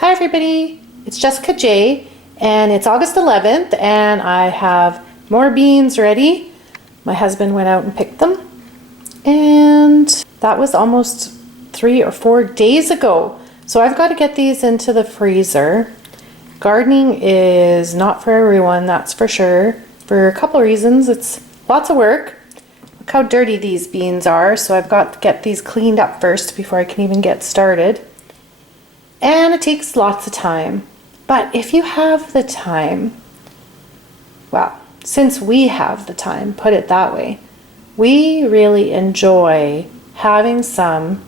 Hi everybody, it's Jessica J and it's August 11th and I have more beans ready. My husband went out and picked them and that was almost 3 or 4 days ago. So I've got to get these into the freezer. Gardening is not for everyone, that's for sure. For a couple of reasons. It's lots of work. Look how dirty these beans are, so I've got to get these cleaned up first before I can even get started. And it takes lots of time. But if you have the time, well, since we have the time, put it that way, we really enjoy having some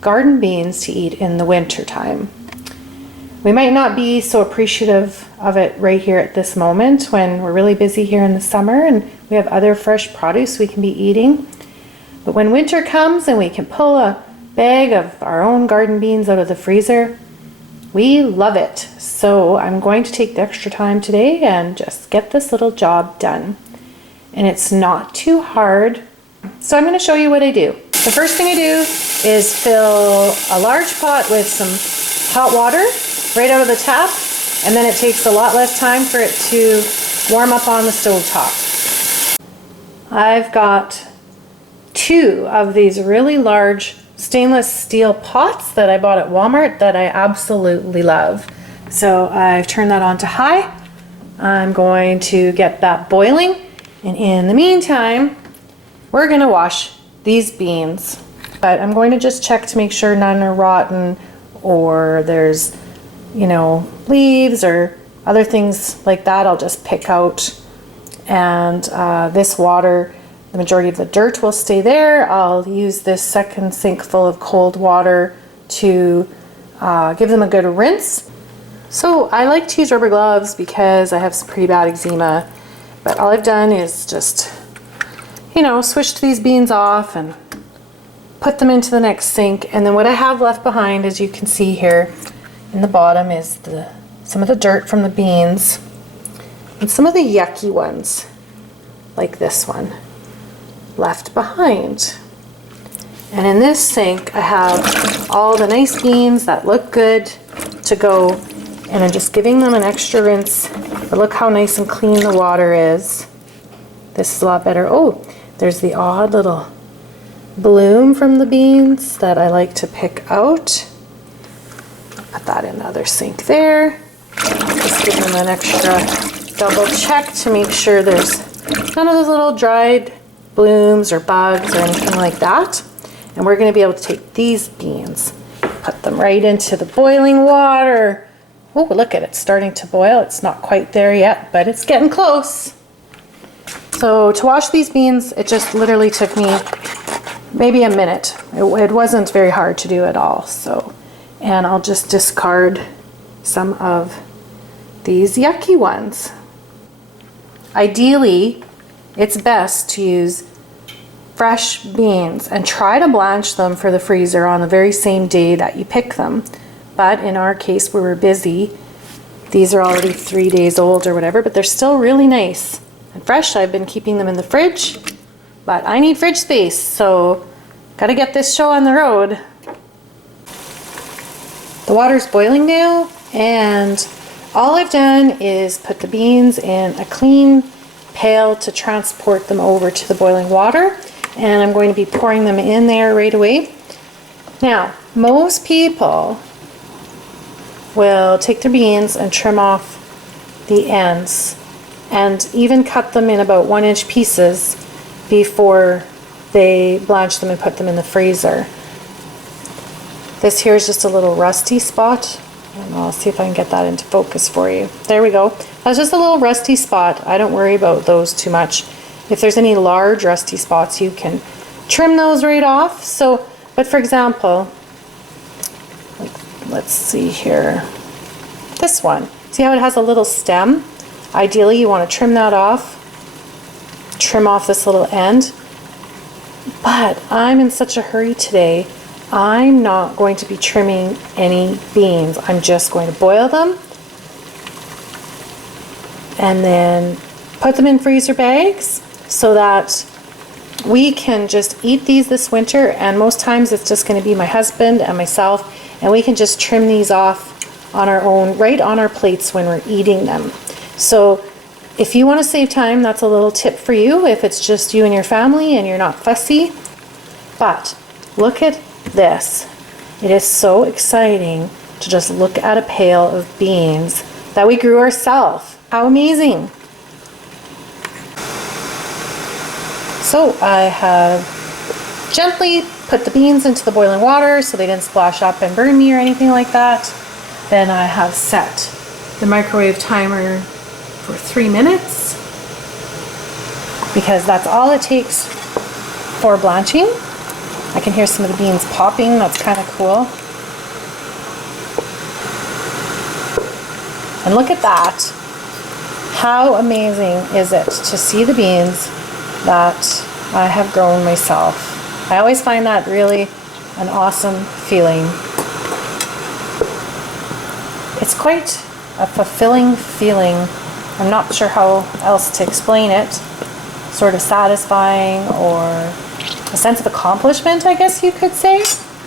garden beans to eat in the winter time. We might not be so appreciative of it right here at this moment when we're really busy here in the summer and we have other fresh produce we can be eating. But when winter comes and we can pull a bag of our own garden beans out of the freezer, we love it. So I'm going to take the extra time today and just get this little job done. And it's not too hard. So I'm going to show you what I do. The first thing I do is fill a large pot with some hot water right out of the tap, and then it takes a lot less time for it to warm up on the stove top. I've got 2 of these really large stainless steel pots that I bought at Walmart that I absolutely love. So I've turned that on to high. I'm going to get that boiling, and in the meantime we're going to wash these beans. But I'm going to just check to make sure none are rotten or there's, you know, leaves or other things like that. I'll just pick out. And this water, the majority of the dirt will stay there. I'll use this second sink full of cold water to give them a good rinse. So I like to use rubber gloves because I have some pretty bad eczema, but all I've done is just, you know, switched these beans off and put them into the next sink. And then what I have left behind, as you can see here in the bottom, is some of the dirt from the beans and some of the yucky ones, like this one, left behind. And in this sink I have all the nice beans that look good to go, and I'm just giving them an extra rinse. But look how nice and clean the water is. This is a lot better. Oh, there's the odd little bloom from the beans that I like to pick out. Put that in the other sink there. Just give them an extra double check to make sure there's none of those little dried blooms or bugs or anything like that. And we're going to be able to take these beans, put them right into the boiling water. Oh, look at it starting to boil. It's not quite there yet, but it's getting close. So to wash these beans, it just literally took me maybe a minute. It wasn't very hard to do at all. So, and I'll just discard some of these yucky ones. Ideally, it's best to use fresh beans and try to blanch them for the freezer on the very same day that you pick them. But in our case, we were busy. These are already 3 days old or whatever, but they're still really nice and fresh. I've been keeping them in the fridge, but I need fridge space, so gotta get this show on the road. The water's boiling now, and all I've done is put the beans in a clean pail to transport them over to the boiling water, and I'm going to be pouring them in there right away. Now, most people will take their beans and trim off the ends and even cut them in about 1-inch pieces before they blanch them and put them in the freezer. This here is just a little rusty spot, and I'll see if I can get that into focus for you. There we go. That's just a little rusty spot. I don't worry about those too much. If there's any large rusty spots, you can trim those right off. So, but for example, let's see here, this one. See how it has a little stem? Ideally, you want to trim that off. Trim off this little end. But I'm in such a hurry today, I'm not going to be trimming any beans. I'm just going to boil them and then put them in freezer bags so that we can just eat these this winter, and most times it's just going to be my husband and myself, and we can just trim these off on our own, right on our plates when we're eating them. So if you want to save time, that's a little tip for you if it's just you and your family and you're not fussy. But look at this. It is so exciting to just look at a pail of beans that we grew ourselves. How amazing. So I have gently put the beans into the boiling water so they didn't splash up and burn me or anything like that. Then I have set the microwave timer for 3 minutes because that's all it takes for blanching. I can hear some of the beans popping. That's kind of cool. And look at that. How amazing is it to see the beans that I have grown myself? I always find that really an awesome feeling. It's quite a fulfilling feeling. I'm not sure how else to explain it. Sort of satisfying, or a sense of accomplishment, I guess you could say,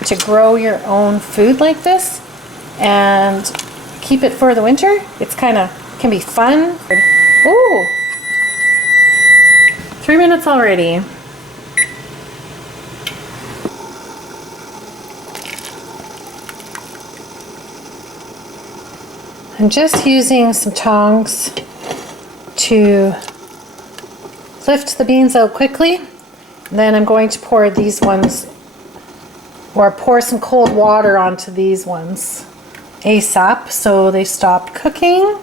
to grow your own food like this and keep it for the winter. It's can be fun. Ooh, 3 minutes already. I'm just using some tongs to lift the beans out quickly. Then I'm going to pour these ones, or pour some cold water onto these ones ASAP so they stop cooking.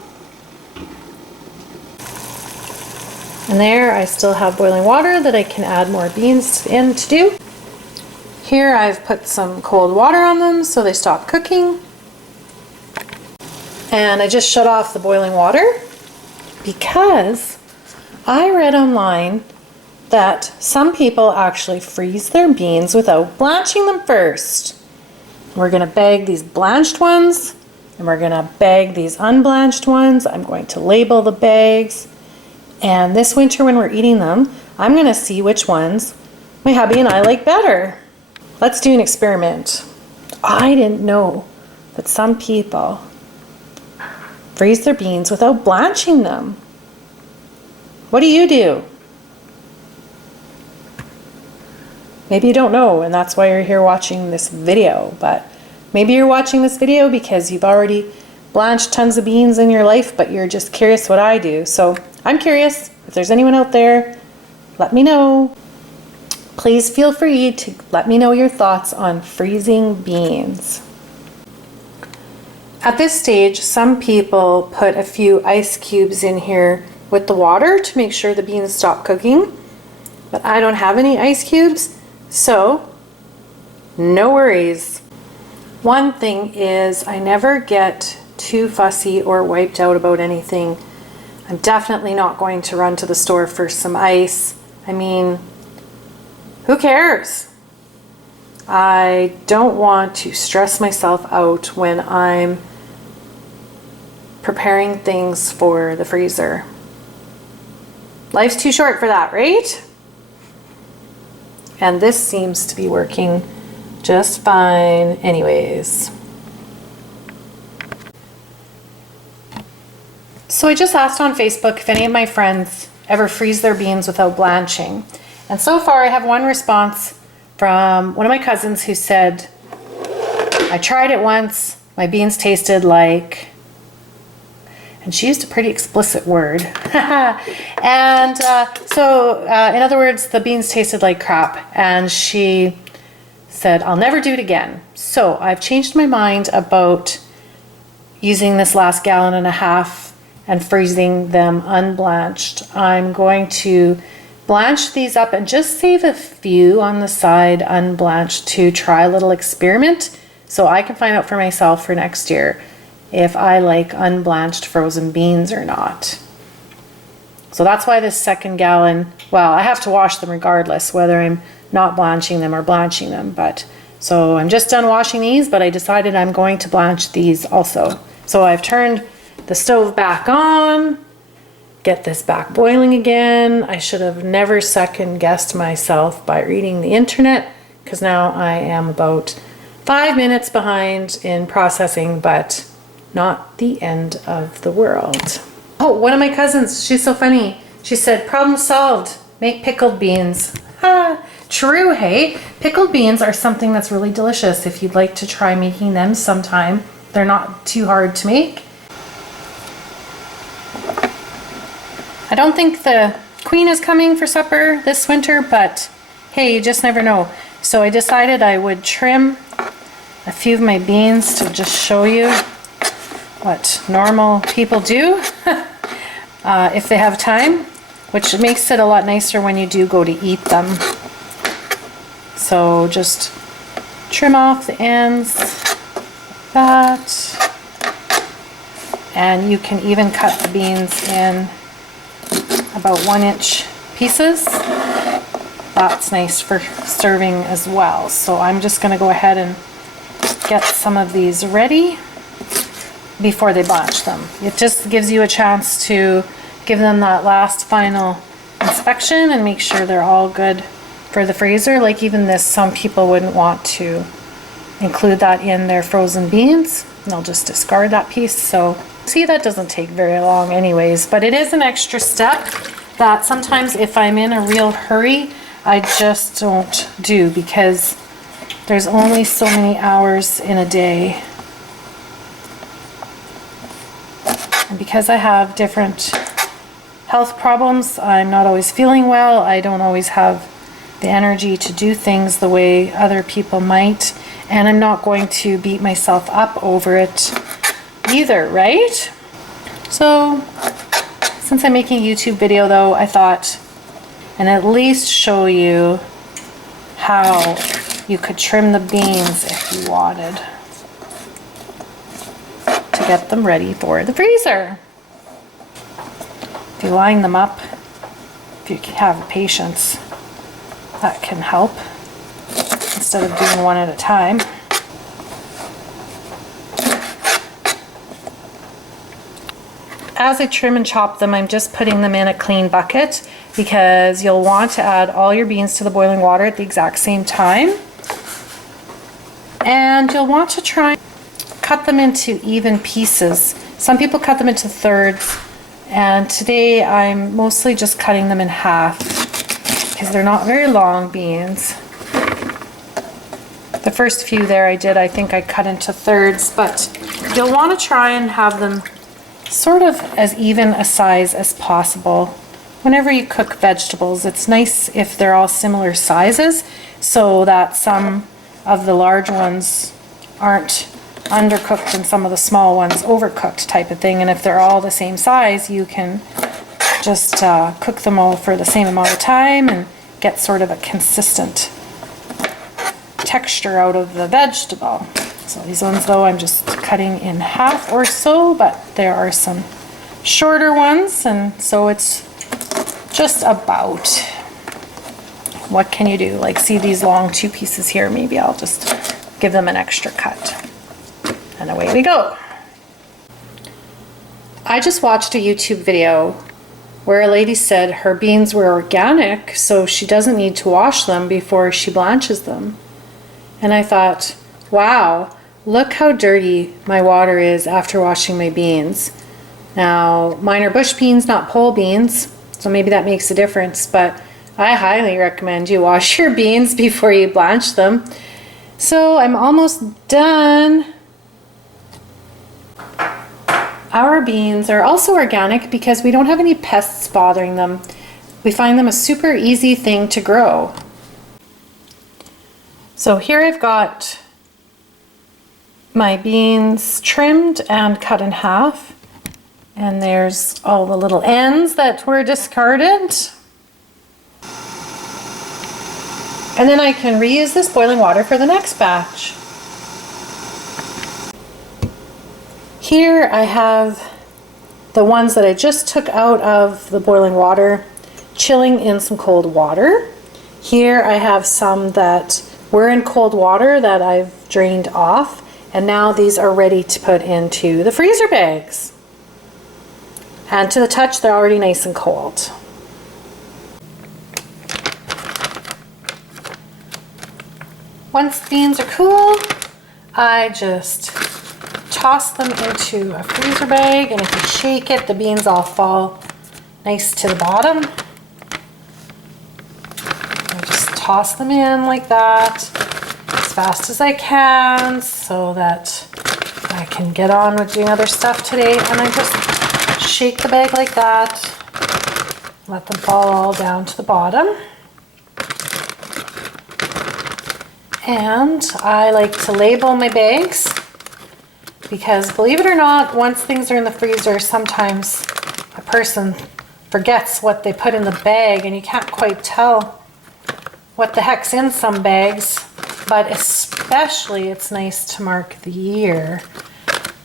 And there I still have boiling water that I can add more beans in to do. Here I've put some cold water on them so they stop cooking. And I just shut off the boiling water because I read online that some people actually freeze their beans without blanching them first. We're going to bag these blanched ones and we're going to bag these unblanched ones. I'm going to label the bags. And this winter when we're eating them, I'm going to see which ones my hubby and I like better. Let's do an experiment. I didn't know that some people freeze their beans without blanching them. What do you do? Maybe you don't know, and that's why you're here watching this video, but maybe you're watching this video because you've already blanched tons of beans in your life, but you're just curious what I do. So I'm curious. If there's anyone out there, let me know. Please feel free to let me know your thoughts on freezing beans. At this stage, some people put a few ice cubes in here with the water to make sure the beans stop cooking, but I don't have any ice cubes, so no worries. One thing is I never get too fussy or wiped out about anything. I'm definitely not going to run to the store for some ice. I mean, who cares? I don't want to stress myself out when I'm preparing things for the freezer. Life's too short for that, right? And this seems to be working just fine anyways. So I just asked on Facebook if any of my friends ever freeze their beans without blanching. And so far I have one response from one of my cousins who said, I tried it once, my beans tasted like, and she used a pretty explicit word. And in other words, the beans tasted like crap. And she said, I'll never do it again. So I've changed my mind about using this last 1.5 gallons and freezing them unblanched. I'm going to blanch these up and just save a few on the side unblanched to try a little experiment so I can find out for myself for next year if I like unblanched frozen beans or not. So that's why this 2nd gallon, well, I have to wash them regardless whether I'm not blanching them or blanching them. But so I'm just done washing these, but I decided I'm going to blanch these also. So I've turned the stove back on, get this back boiling again. I should have never second guessed myself by reading the internet, because now I am about 5 minutes behind in processing, but not the end of the world. Oh, one of my cousins, she's so funny. She said, problem solved, make pickled beans. Ha, true, hey? Pickled beans are something that's really delicious if you'd like to try making them sometime. They're not too hard to make. I don't think the Queen is coming for supper this winter, but hey, you just never know. So I decided I would trim a few of my beans to just show you what normal people do if they have time, which makes it a lot nicer when you do go to eat them. So just trim off the ends like that, and you can even cut the beans in about 1-inch pieces. That's nice for serving as well. So I'm just going to go ahead and get some of these ready before they blanch them. It just gives you a chance to give them that last final inspection and make sure they're all good for the freezer. Like even this, some people wouldn't want to include that in their frozen beans. They'll just discard that piece. So see, that doesn't take very long anyways, but it is an extra step that sometimes if I'm in a real hurry, I just don't do because there's only so many hours in a day. And because I have different health problems, I'm not always feeling well, I don't always have the energy to do things the way other people might, and I'm not going to beat myself up over it either, right? So since I'm making a YouTube video though, I thought and at least show you how you could trim the beans if you wanted to get them ready for the freezer. If you line them up, if you have patience, that can help instead of doing one at a time. As I trim and chop them, I'm just putting them in a clean bucket because you'll want to add all your beans to the boiling water at the exact same time. And you'll want to try and cut them into even pieces. Some people cut them into thirds, and today I'm mostly just cutting them in half because they're not very long beans. The first few there I think I cut into thirds, but you'll want to try and have them sort of as even a size as possible. Whenever you cook vegetables, it's nice if they're all similar sizes so that some of the large ones aren't undercooked and some of the small ones overcooked type of thing. And if they're all the same size, you can just cook them all for the same amount of time and get sort of a consistent texture out of the vegetable. So these ones though, I'm just cutting in half or so, but there are some shorter ones, and so it's just about, what can you do? Like see these long 2 pieces here, maybe I'll just give them an extra cut. And away we go. I just watched a YouTube video where a lady said her beans were organic, so she doesn't need to wash them before she blanches them. And I thought, wow, look how dirty my water is after washing my beans. Now, mine are bush beans, not pole beans, so maybe that makes a difference, but I highly recommend you wash your beans before you blanch them. So I'm almost done. Our beans are also organic because we don't have any pests bothering them. We find them a super easy thing to grow. So here I've got my beans trimmed and cut in half, and there's all the little ends that were discarded. And then I can reuse this boiling water for the next batch. Here I have the ones that I just took out of the boiling water, chilling in some cold water. Here I have some that were in cold water that I've drained off, and now these are ready to put into the freezer bags. And to the touch, they're already nice and cold. Once beans are cool, I just toss them into a freezer bag, and if you shake it, the beans all fall nice to the bottom. I just toss them in like that as fast as I can so that I can get on with doing other stuff today. And I just shake the bag like that, let them fall all down to the bottom. And I like to label my bags because, believe it or not, once things are in the freezer, sometimes a person forgets what they put in the bag and you can't quite tell what the heck's in some bags. But especially it's nice to mark the year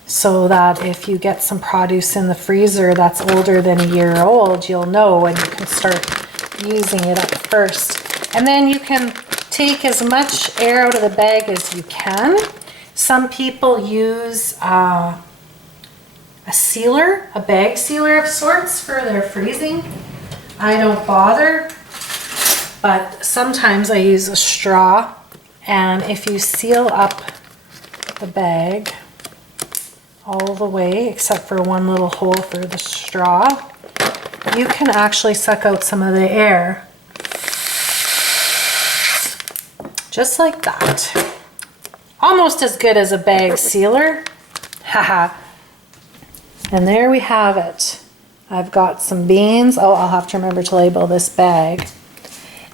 so that if you get some produce in the freezer that's older than a year old, you'll know and you can start using it up first. And then you can take as much air out of the bag as you can. Some people use a sealer, a bag sealer of sorts for their freezing. I don't bother, but sometimes I use a straw. And if you seal up the bag all the way, except for one little hole for the straw, you can actually suck out some of the air. Just like that. Almost as good as a bag sealer. Haha. And there we have it. I've got some beans. Oh, I'll have to remember to label this bag.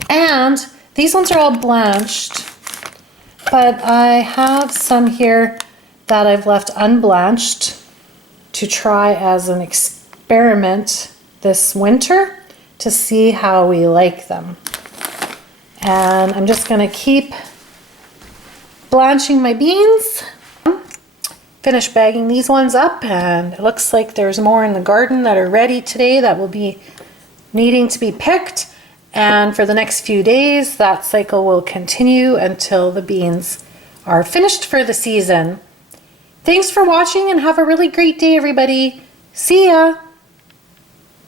And these ones are all blanched, but I have some here that I've left unblanched to try as an experiment this winter to see how we like them. And I'm just going to keep blanching my beans. Finish bagging these ones up, and it looks like there's more in the garden that are ready today that will be needing to be picked. And for the next few days, that cycle will continue until the beans are finished for the season. Thanks for watching and have a really great day, everybody. See ya!